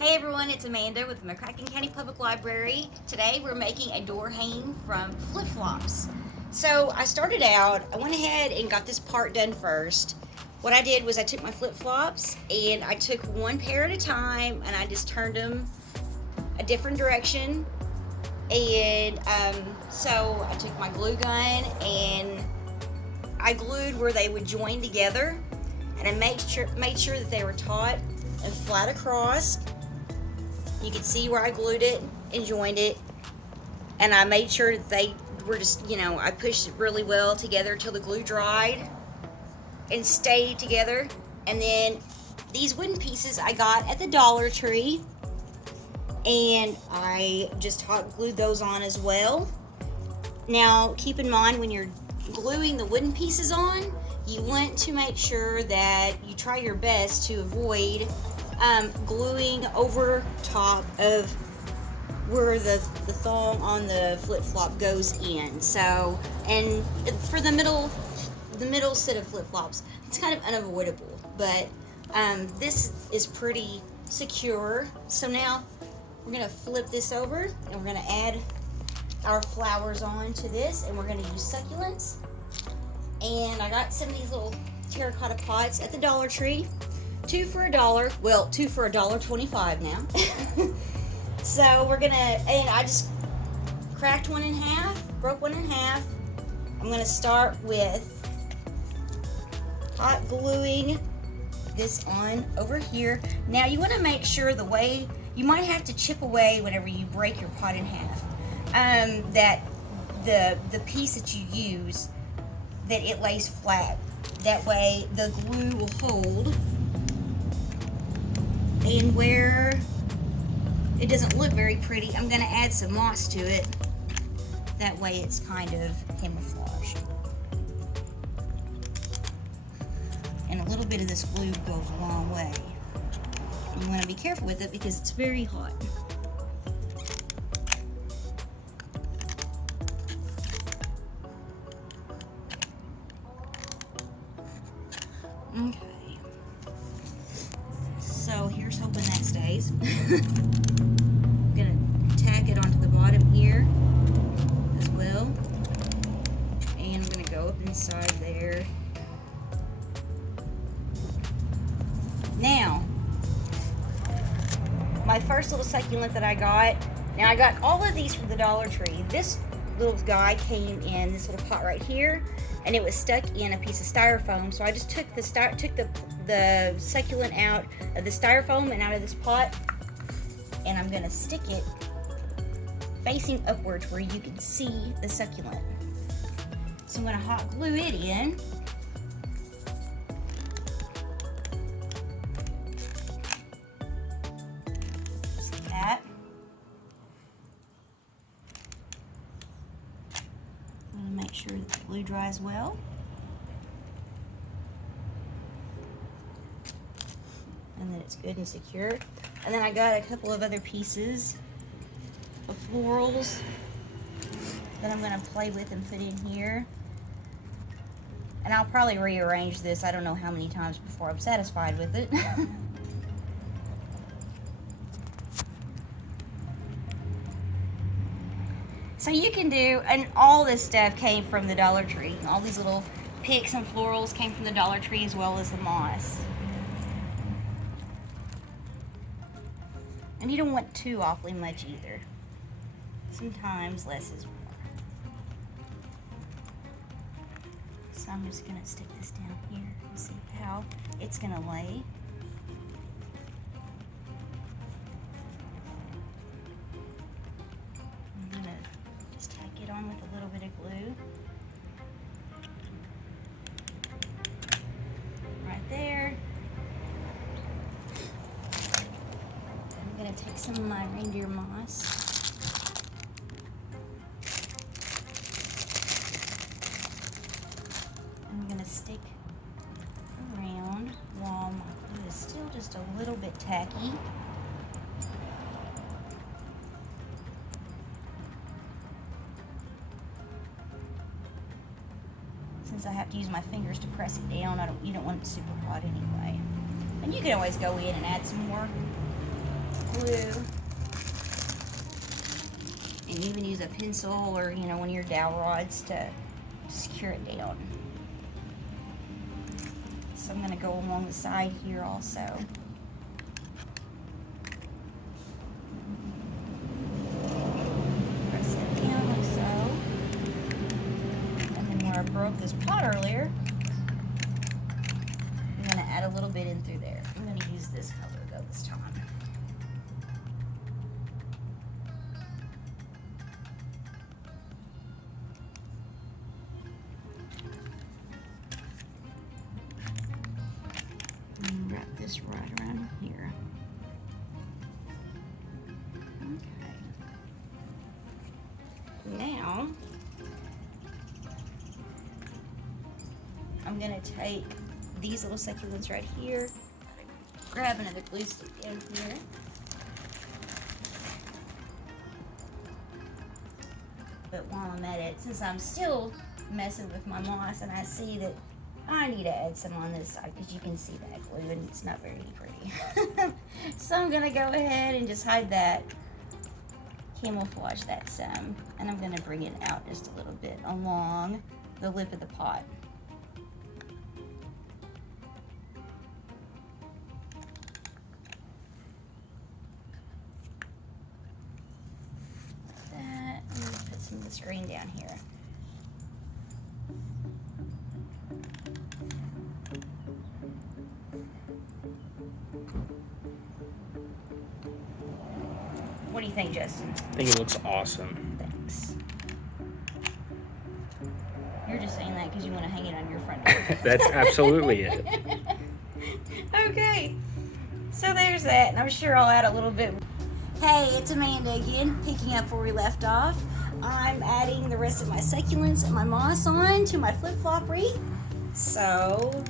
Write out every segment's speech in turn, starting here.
Hey everyone, it's Amanda with the McCracken County Public Library. Today we're making a door hanging from flip-flops. So I went ahead and got this part done first. What I did was I took my flip-flops and I took one pair at a time and I just turned them a different direction. And so I took my glue gun and I glued where they would join together, and I made sure that they were taut and flat across. You can see where I glued it and joined it, and I made sure that they were just, I pushed it really well together till the glue dried and stayed together. And then these wooden pieces I got at the Dollar Tree, and I just hot glued those on as well. Now keep in mind, when you're gluing the wooden pieces on, you want to make sure that you try your best to avoid gluing over top of where the thong on the flip-flop goes in. So, and for the middle set of flip-flops, it's kind of unavoidable, but this is pretty secure. So now we're gonna flip this over and we're gonna add our flowers on to this, and we're gonna use succulents. And I got some of these little terracotta pots at the Dollar Tree. 2 for $1. Well, 2 for $1.25 now. So we're gonna, and I just cracked one in half, broke one in half. I'm gonna start with hot gluing this on over here. Now you wanna make sure the way, you might have to chip away whenever you break your pot in half, that the piece that you use, that it lays flat. That way the glue will hold, and where it doesn't look very pretty, I'm gonna add some moss to it. That way it's kind of camouflaged. And a little bit of this glue goes a long way. You wanna be careful with it because it's very hot. Okay. So here's hoping that stays. I'm gonna tack it onto the bottom here as well. And I'm gonna go up inside there. Now, my first little succulent that I got, now I got all of these from the Dollar Tree. This little guy came in this little pot right here, and it was stuck in a piece of styrofoam. So I just took the succulent out of the styrofoam and out of this pot, and I'm gonna stick it facing upwards where you can see the succulent. So I'm gonna hot glue it in. Just like that. I'm gonna make sure that the glue dries well. And that it's good and secure. And then I got a couple of other pieces of florals that I'm gonna play with and put in here. And I'll probably rearrange this, I don't know how many times before I'm satisfied with it. So you can do, and all this stuff came from the Dollar Tree. All these little picks and florals came from the Dollar Tree, as well as the moss. And you don't want too awfully much either. Sometimes less is more. So I'm just gonna stick this down here and see how it's gonna lay. I'm gonna just tack it on with a little bit of glue. Right there. I'm gonna take some of my reindeer moss. I'm gonna stick around while my glue is still just a little bit tacky. Since I have to use my fingers to press it down, you don't want it super hot anyway. And you can always go in and add some more glue. And you can use a pencil or, you know, one of your dowel rods to secure it down. So I'm going to go along the side here also. Press it down like so. And then where I broke this pot earlier, I'm going to add a little bit in through there. I'm going to use this color though this time. And wrap this right around here. Okay. Now, I'm going to take these little succulents right here, grab another glue stick in here, but while I'm at it, since I'm still messing with my moss and I see that I need to add some on this side because you can see that glue and it's not very pretty. So I'm going to go ahead and just hide that, camouflage that some, and I'm going to bring it out just a little bit along the lip of the pot. Like that. I'm going to put some of this green down here. What do you think, Justin? I think it looks awesome. Thanks. You're just saying that because you want to hang it on your front door. That's absolutely it. Okay. So there's that, and I'm sure I'll add a little bit. Hey, it's Amanda again, picking up where we left off. I'm adding the rest of my succulents and my moss on to my flip-flop wreath. So,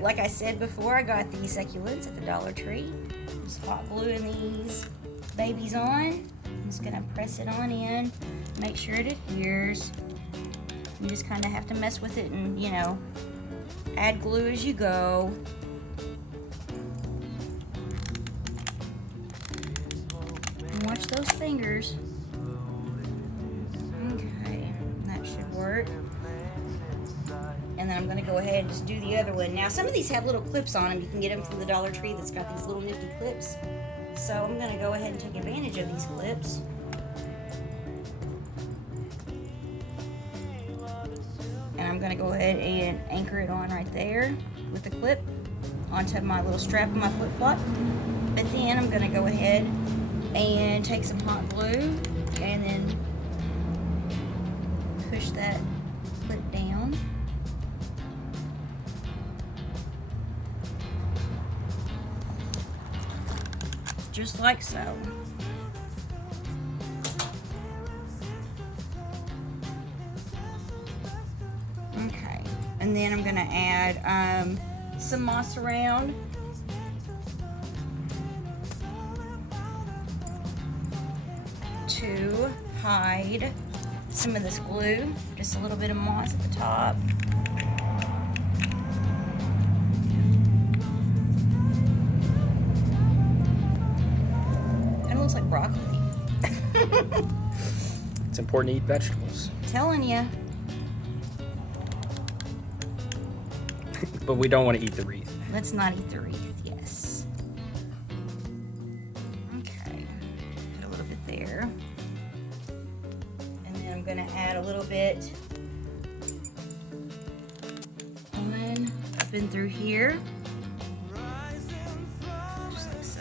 like I said before, I got these succulents at the Dollar Tree. Just hot gluing these babies on. I'm just gonna press it on in, make sure it adheres. You just kind of have to mess with it and, you know, add glue as you go. And watch those fingers. Okay, that should work. And then I'm going to go ahead and just do the other one. Now, some of these have little clips on them. You can get them from the Dollar Tree that's got these little nifty clips. So I'm going to go ahead and take advantage of these clips. And I'm going to go ahead and anchor it on right there with the clip onto my little strap of my flip-flop. But then I'm going to go ahead and take some hot glue and then push that clip down. Just like so. Okay, and then I'm gonna add some moss around. To hide some of this glue, just a little bit of moss at the top. Looks like broccoli. It's important to eat vegetables. Telling you. But we don't want to eat the wreath. Let's not eat the wreath, yes. Okay, put a little bit there. And then I'm gonna add a little bit on up in through here. Just like so.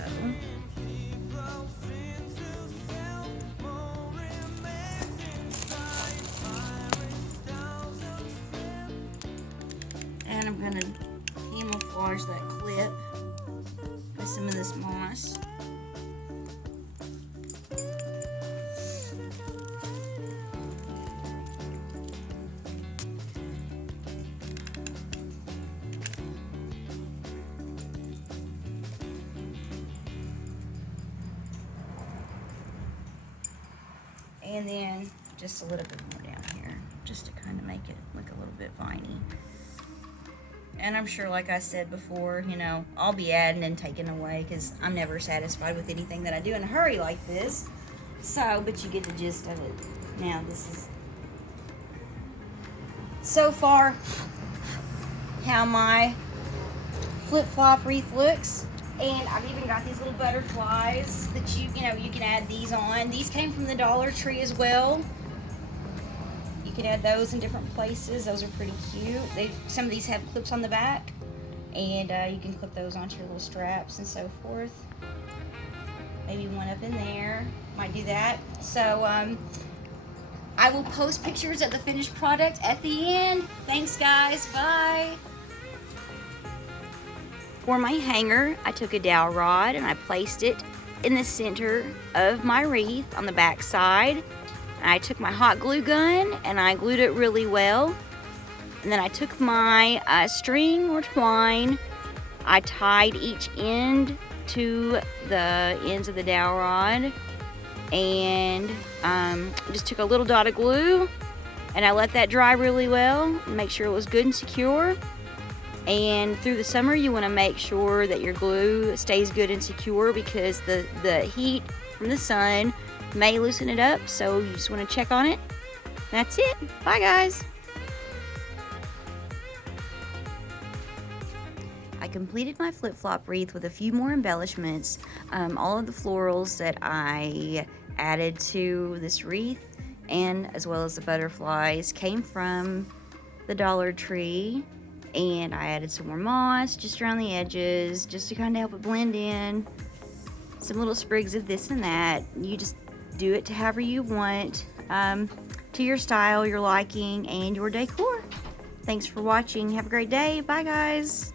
And I'm gonna camouflage that clip with some of this moss. And then just a little bit more down here, just to kind of make it look a little bit viney. And I'm sure, like I said before, you know, I'll be adding and taking away because I'm never satisfied with anything that I do in a hurry like this. So, but you get the gist of it. Now, this is so far how my flip-flop wreath looks. And I've even got these little butterflies that you know, you can add these on. These came from the Dollar Tree as well. You can add those in different places. Those are pretty cute. Some of these have clips on the back, and you can clip those onto your little straps and so forth. Maybe one up in there. Might do that. So I will post pictures of the finished product at the end. Thanks, guys. Bye. For my hanger, I took a dowel rod and I placed it in the center of my wreath on the back side. I took my hot glue gun and I glued it really well. And then I took my string or twine. I tied each end to the ends of the dowel rod and just took a little dot of glue and I let that dry really well and make sure it was good and secure. And through the summer, you want to make sure that your glue stays good and secure because the heat from the sun may loosen it up. So you just want to check on it. That's it. Bye, guys. I completed my flip-flop wreath with a few more embellishments. All of the florals that I added to this wreath, and as well as the butterflies, came from the Dollar Tree. And I added some more moss just around the edges, just to kind of help it blend in. Some little sprigs of this and that. You just do it to however you want, to your style, your liking, and your decor. Thanks for watching. Have a great day. Bye, guys.